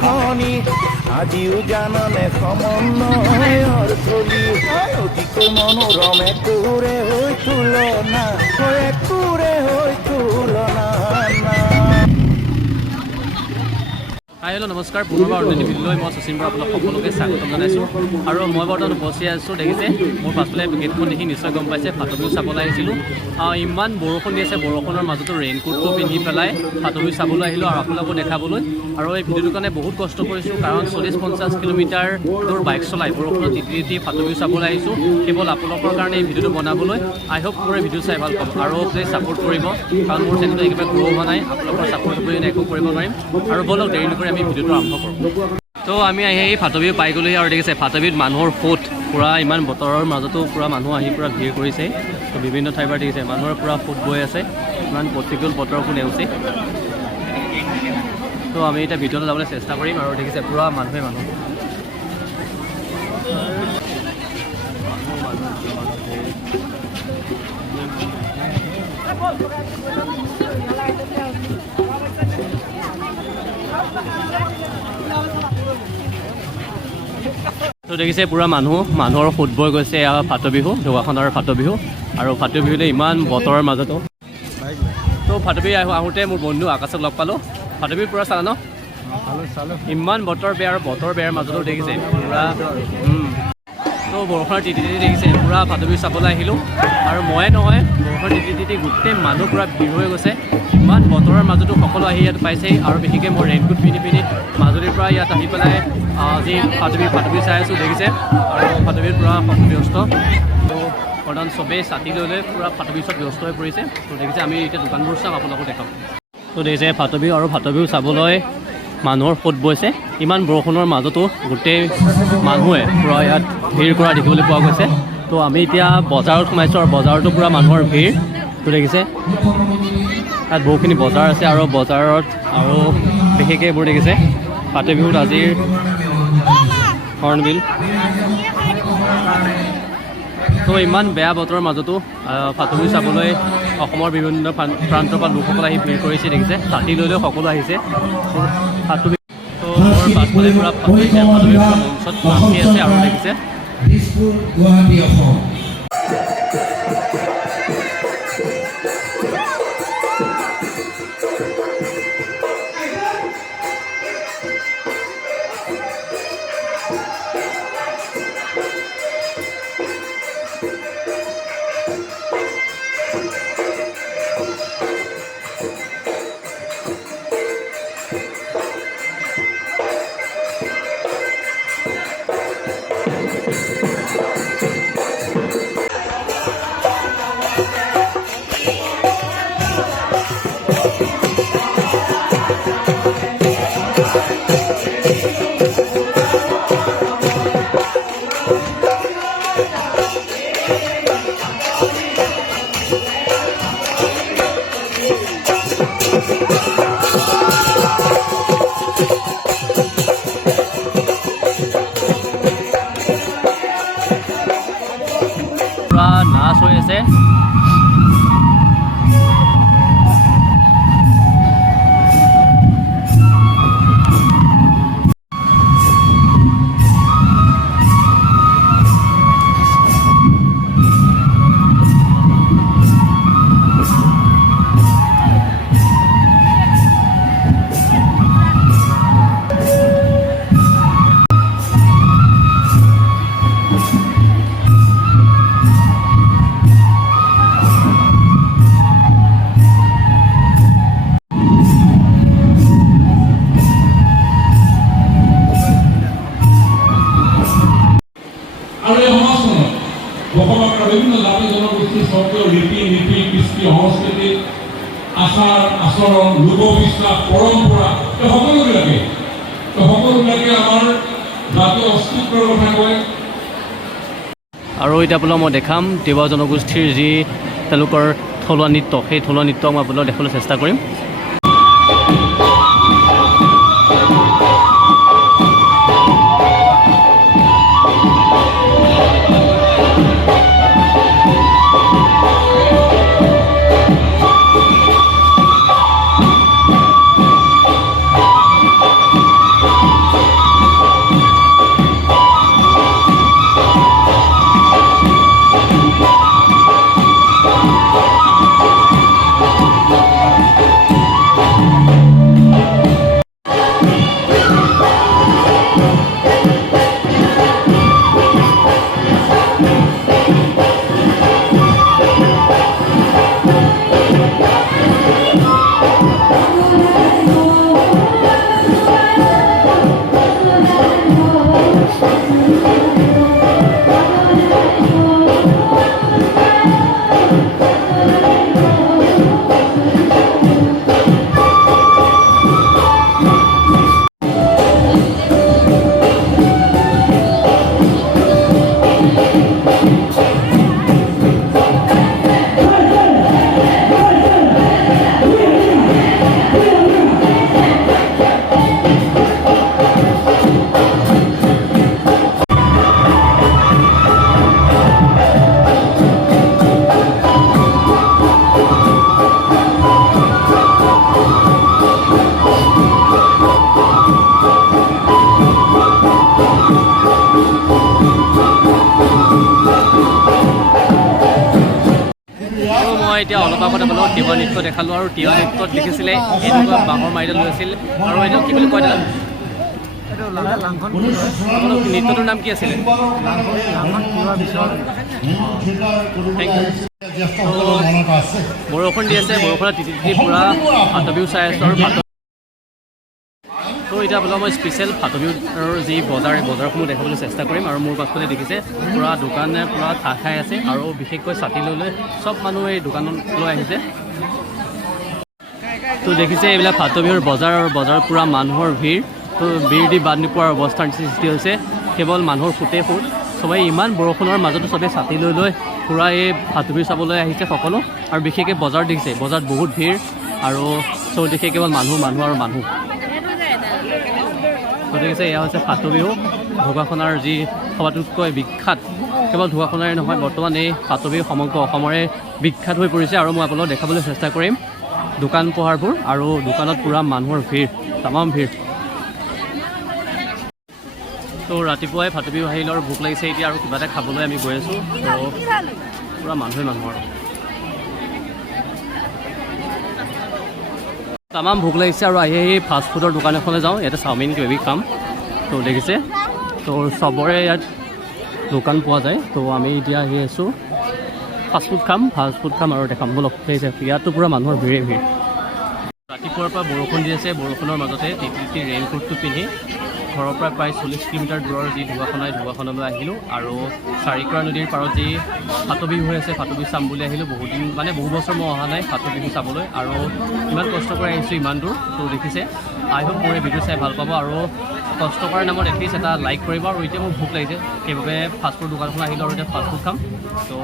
খনি আজিও জানানে সমন্বয়ৰ থলি অতিকৈ মনোৰম একোৰে হৈ তুলনা একোৰে হৈ তুলনা হাই হেল্ল' নমস্কাৰ পুনৰবাৰ অন্য ভিডিঅ'লৈ মই শচীন বৰা আপোনাক সকলোকে স্বাগতম জনাইছোঁ আৰু মই বৰ্তমান উপস্থিত আছোঁ দেখিছে মোৰ পাছফালে গেটখন দেখি নিশ্চয় গম পাইছে ফাটবিহু চাবলৈ আহিছিলোঁ ইমান বৰষুণ দি আছে বৰষুণৰ মাজতো ৰেইনকোটটো পিন্ধি পেলাই ফাটবিহু চাবলৈ আহিলোঁ আৰু আপোনালোকো দেখাবলৈ আৰু এই ভিডিঅ'টোৰ কাৰণে বহুত কষ্ট কৰিছোঁ কাৰণ 40-50 কিলোমিটাৰ দূৰ বাইক চলাই বৰষুণত তিতি তিতি ফাটবিহু চাবলৈ আহিছোঁ কেৱল আপোনালোকৰ কাৰণে এই ভিডিঅ'টো বনাবলৈ আই হোপ মোৰ এই ভিডিঅ' চাই ভাল পাম আৰু প্লিজ ছাপোৰ্ট কৰিব কাৰণ মোৰ চেনেলটো একেবাৰে গ্ৰ' হোৱা নাই আপোনালোকৰ ছাপোৰ্ট কৰিলে একো কৰিব নোৱাৰিম আৰু বলক দেৰি নকৰি আমি ভিডিঅ'টো আৰম্ভ কৰোঁ তো আমি আহি ফাটবিহু পাই গ'লোহি আৰু দেখিছে ফাটবিহুত মানুহৰ সোঁত পূৰা ইমান বতৰৰ মাজতো পূৰা মানুহ আহি পূৰা ভিৰ কৰিছে তো বিভিন্ন ঠাইৰ পৰা দেখিছে মানুহৰ পূৰা সোঁত বৈ আছে ইমান প্ৰতিকূল বতৰকো নেওচি তো আমি এতিয়া ভিডিঅ'টো যাবলৈ চেষ্টা কৰিম আৰু দেখিছে পূৰা মানুহে মানুহ তো দেখিছে পূৰা মানুহৰ সোঁত বৈ গৈছে ফাটবিহু ঢকুৱাখানাৰ ফাটবিহু আৰু ফাটবিহুতে ইমান বতৰৰ মাজতো তো ফাটবিহু আহোঁতে মোৰ বন্ধু আকাশক লগ পালোঁ ফাটবিহু পূৰা চালা ন ইমান বতৰ বেয়া আৰু বতৰ বেয়াৰ মাজতো দেখিছে পূৰা তো বৰষুণৰ তিতি তিতি দেখিছে পূৰা ফাটবিহু চাবলৈ আহিলোঁ আৰু ময়ে নহয় বৰষুণৰ তিতি তিতি গোটেই মানুহ পূৰা ভিৰ হৈ গৈছে ইমান বতৰৰ মাজতো সকলো আহি ইয়াত পাইছেহি আৰু বিশেষকৈ মই ৰেইনকোট পিন্ধি মাজুলীৰ পৰা ইয়াত আহি পেলাই আজি ফাটবিহু চাই আছোঁ দেখিছে আৰু ফাটবিহুত পূৰা ব্যস্ত তো বৰ্তমান চবেই ছাতি লৈ লৈ পূৰা ফাটবিহুত ব্যস্ত হৈ পৰিছে তো দেখিছে আমি এতিয়া দোকানবোৰ চাম আপোনালোকো দেখাম তো দেখিছে ফাটবিহু আৰু ফাটবিহু চাবলৈ মানুহৰ সোঁত বৈছে ইমান বৰষুণৰ মাজতো গোটেই মানুহে পূৰা ইয়াত ভিৰ কৰা দেখিবলৈ পোৱা গৈছে তো আমি এতিয়া বজাৰত সোমাইছোঁ আৰু বজাৰতো পূৰা মানুহৰ ভিৰ তো দেখিছে তাত বহুখিনি বজাৰ আছে আৰু বজাৰত আৰু বিশেষকৈ এইবোৰ দেখিছে ফাটবিহুত আজিৰ হৰ্ণবিল তো ইমান বেয়া বতৰৰ মাজতো ফাটবিহু চাবলৈ অসমৰ বিভিন্ন প্ৰান্তৰ পৰা লোকসকল আহি ভিৰ কৰিছে দেখিছে ছাতি লৈ লৈ সকলো আহিছে ফাটবিহু তো মোৰ পাছফালে পূৰা ফাটবিহু মঞ্চত নাচি আছে আৰু দেখিছে নাচ হৈ আছে বিভিন্ন জাতি জনগোষ্ঠীৰ স্বকীয় ৰীতি নীতি কৃষ্টি সংস্কৃতি আচাৰ আচৰণ লোকবিশ্বাস পৰম্পৰা এই সকলোবিলাকে আমাৰ জাতীয় অস্তিত্বৰ কথা কয় আৰু এতিয়া আপোনাক মই দেখাম তিৱা জনগোষ্ঠীৰ যি তেওঁলোকৰ থলুৱা নৃত্য সেই থলুৱা নৃত্য মই আপোনালোকক দেখাবলৈ চেষ্টা কৰিম মই এতিয়া অলপ আগত আপোনালোকক তিৱা নৃত্য দেখালোঁ আৰু তিৱা নৃত্যত দেখিছিলে এনেকুৱা বাঁহৰ মাৰিডাল লৈ আছিল আৰু এইটো কি বুলি কয় দাদা নৃত্যটোৰ নাম কি আছিলে থেংক ইউ বৰষুণ দি আছে বৰষুণত তিতি তিতি পূৰা ফাটবিহু চাই আছোঁ আৰু তো এতিয়া আপোনালোকক মই স্পেচিয়েল ফাটবিহুৰ যি বজাৰসমূহ দেখাবলৈ চেষ্টা কৰিম আৰু মোৰ পাছফালে দেখিছে পূৰা দোকানে পূৰা ঠাহ খাই আছে আৰু বিশেষকৈ ছাতি লৈ চব মানুহ এই দোকানলৈ আহিছে তো দেখিছে এইবিলাক ফাটবিহুৰ বজাৰ আৰু বজাৰত পূৰা মানুহৰ ভিৰ তো ভিৰ দি বাদ নোপোৱাৰ অৱস্থাৰ সৃষ্টি হৈছে কেৱল মানুহৰ ফুটে ফুট সবাই ইমান বৰষুণৰ মাজতো চবেই ছাতি লৈ পূৰা এই ফাটবিহু চাবলৈ আহিছে সকলো আৰু বিশেষকৈ বজাৰ দেখিছে বজাৰত বহুত ভিৰ আৰু চব দেখি কেৱল মানুহ আৰু মানুহ গতিকে এয়া হৈছে ফাটবিহু ঢকুৱাখানাৰ যি সবাতোতকৈ বিখ্যাত কেৱল ঢকুৱাখানাৰে নহয় বৰ্তমান এই ফাটবিহু সমগ্ৰ অসমৰে বিখ্যাত হৈ পৰিছে আৰু মই আপোনালোকক দেখাবলৈ চেষ্টা কৰিম দোকান পোহাৰবোৰ আৰু দোকানত পূৰা মানুহৰ ভিৰ তামাম ভিৰ তো ৰাতিপুৱাই ফাটবিহু আহিলে আৰু ভোক লাগিছে এতিয়া আৰু কিবা এটা খাবলৈ আমি গৈ আছোঁ তো পূৰা মানুহ আৰু তামাম ভোক লাগিছে আৰু আহি ফাষ্টফুডৰ দোকান এখনলৈ যাওঁ ইয়াতে চাওমিন কিবাকিবি খাম তো দেখিছে তো চবৰে ইয়াত দোকান পোৱা যায় তো আমি এতিয়া আহি আছোঁ ফাষ্টফুড খাম আৰু দেখাম বলক দেখিছে ইয়াততো পূৰা মানুহৰ ভিৰ ৰাতিপুৱাৰ পৰা বৰষুণ দি আছে বৰষুণৰ মাজতে তিতি ৰেইনকোটটো পিন্ধি ঘৰৰ পৰা প্ৰায় 40 কিলোমিটাৰ দূৰৰ যি ঢকুৱাখানালৈ আহিলোঁ আৰু চাৰিকৰা নদীৰ পাৰত যি ফাটবিহু হৈ আছে ফাটবিহু চাম বুলি আহিলোঁ বহু বছৰ মই অহা নাই ফাটবিহু চাবলৈ আৰু ইমান কষ্ট কৰি আহিছোঁ ইমান দূৰ তো দেখিছে আই হোপ মোৰ এই ভিডিঅ' চাই ভাল পাব আৰু কষ্ট কৰাৰ নামত এটলিষ্ট এটা লাইক কৰিব আৰু এতিয়া মোৰ ভোক লাগিছে সেইবাবে ফাষ্টফুড দোকানখন আহিলোঁ আৰু এতিয়া ফাষ্টফুড খাম তো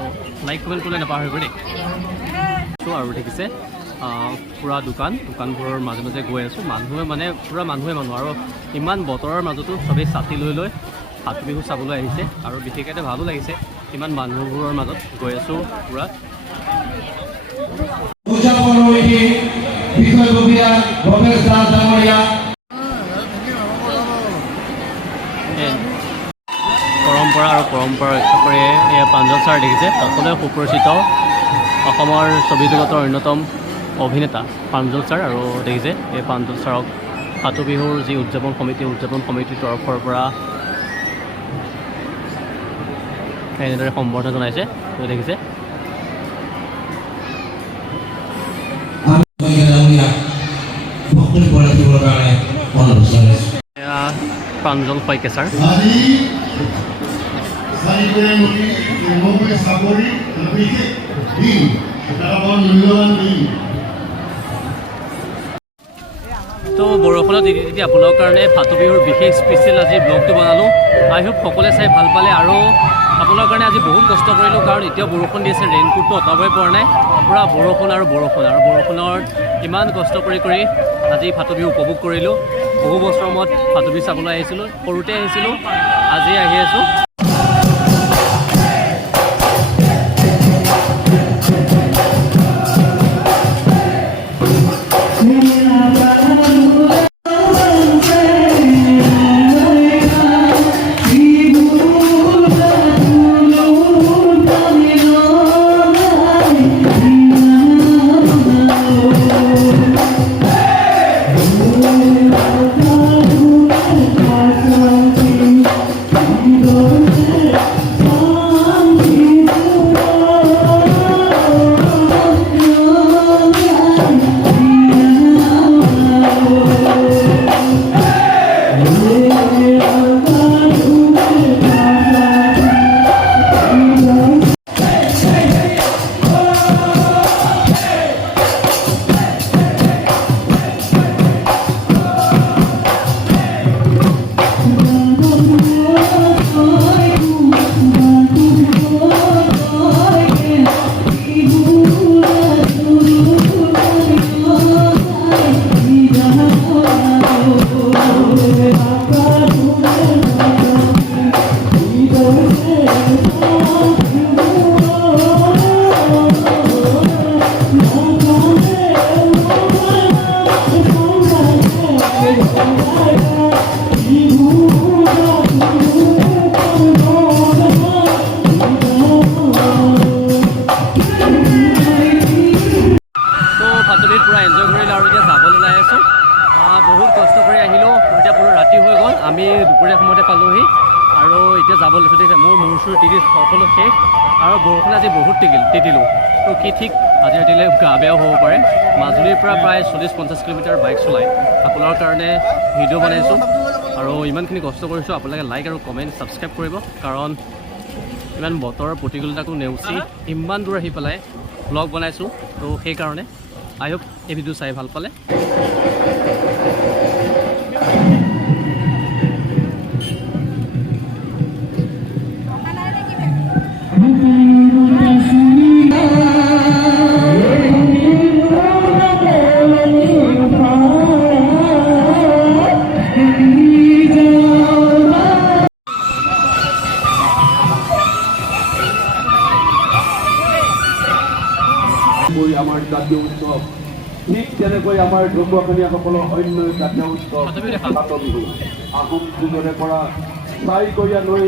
লাইক কমেণ্ট কৰিলে নাপাহৰিব দেই আৰু দেখিছে পূৰা দোকানবোৰৰ মাজে মাজে গৈ আছোঁ মানুহে পূৰা মানুহে আৰু ইমান বতৰৰ মাজতো চবেই ছাতি লৈ ফাটবিহু চাবলৈ আহিছে আৰু বিশেষকৈ ভালো লাগিছে ইমান মানুহবোৰৰ মাজত গৈ আছোঁ পূৰা পৰম্পৰা ৰক্ষা কৰি এয়া প্ৰাঞ্জল ছাৰ দেখিছে সকলোৱে সুপৰিচিত অসমৰ ছবি জগতৰ অন্যতম অভিনেতা প্ৰাঞ্জল ছাৰ আৰু দেখিছে এই প্ৰাঞ্জল ছাৰক ফাটবিহুৰ যি উদযাপন সমিতিৰ তৰফৰ পৰা এনেদৰে সম্বৰ্ধনা জনাইছে দেখিছে এয়া প্ৰাঞ্জল শইকীয়া ছাৰ তো বৰষুণত তিতি আপোনালোকৰ কাৰণে ফাটবিহুৰ বিশেষ স্পেচিয়েল আজি ব্লগটো বনালোঁ আই হোপ সকলোৱে চাই ভাল পালে আৰু আপোনালোকৰ কাৰণে আজি বহুত কষ্ট কৰিলোঁ কাৰণ এতিয়াও বৰষুণ দি আছে ৰেইনকোটটো অঁতাবই পৰা নাই পূৰা বৰষুণত ইমান কষ্ট কৰি আজি ফাটবিহু উপভোগ কৰিলোঁ বহু বছৰৰ মূৰত ফাটবিহু চাবলৈ আহিছিলোঁ সৰুতে আহিছিলোঁ আজি আহি আছোঁ আমি দুপৰীয়া সময়তে পালোহি আৰু এতিয়া যাব লৈছোঁ। দেখিছে মোৰ মূৰ চুৰ তিতি সকলো শেষ আৰু বৰষুণ আজি বহুত তিতিলোঁ। তো কি ঠিক আজি ৰাতিলৈ গা বেয়াও হ'ব পাৰে। মাজুলীৰ পৰা প্ৰায় 40-50 কিলোমিটাৰ বাইক চলাই আপোনালোকৰ কাৰণে ভিডিঅ' বনাইছোঁ আৰু ইমানখিনি কষ্ট কৰিছোঁ। আপোনালোকে লাইক আৰু কমেণ্ট ছাবস্ক্ৰাইব কৰিব, কাৰণ ইমান বতৰৰ প্ৰতিকূলতাকো নেওচি ইমান দূৰ আহি পেলাই ব্লগ বনাইছোঁ। তো সেইকাৰণে আই হোপ এই ভিডিঅ' চাই ভাল পালে। আমাৰ জাতীয় উৎসৱ, ঠিক তেনেকৈ আমাৰ ঢকুৱাখানীয়াসকলৰ অন্য জাতীয় উৎসৱ ফাট বিহু। আহোম যুগৰে পৰা চাৰিকৰীয়া নৈ